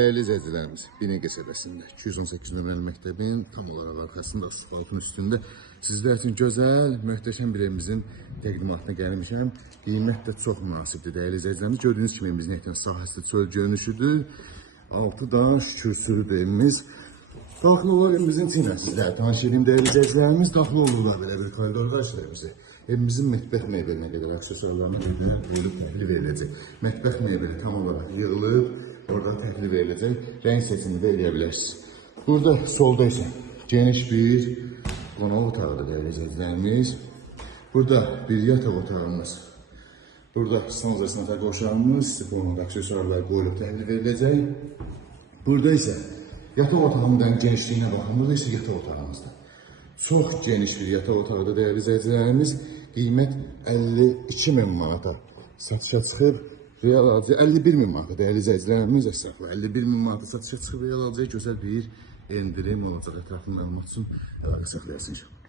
Değerli izleyicilerimiz, Binəqə sədəsində 218 nömrəli məktəbin tam olaraq arxasında, asfaltın üstündə sizlər üçün gözəl, möhtəşəm bir evimizin təqdimatına gəlmişəm. Qiymət də çox münasibdir, değerli izleyicilerimiz. Gördüğünüz kimi evimizin ehtiyac sahəsi çöl görünüşüdür. Altı daş, kürsülüdür evimiz. Daxil olaraq evimizin içinə sizlərə tanış edeyim, değerli izleyicilerimiz. Daxil olurlar belə bir koridor qarşılayır bizi. Evimizin mətbəx mebelinə qədər aksesuarlarına qədər qoyulub təhlil veriləcək. Mətbəx mebeli tam olaraq yığılıb, orada təhlil veriləcək. Renk seçimi də edə bilərsiniz. Burada solda isə geniş bir qonaq otağıdır değerli izleyicilerimiz. Burada bir yataq otağımız. Burada sanuzasına qoşulmuş sifonun aksesuarlar qoyulub təhlil veriləcək. Burada isə yataq otağımızın genişliyinə baxın. Burada isə yataq otağımızdır. Çox geniş bir yataq otağıdır değerli izleyicilerimiz. Qiymət 52.000 manata satışa çıxıb. Real alıcı 51.000 manata değerli izleyicilerimiz, əsrafla 51.000 manata satışa çıxıb. Real alıcıya gözəl bir endirim olacaq. Ətraflı məlumat üçün əlaqə saxlayasın inşallah.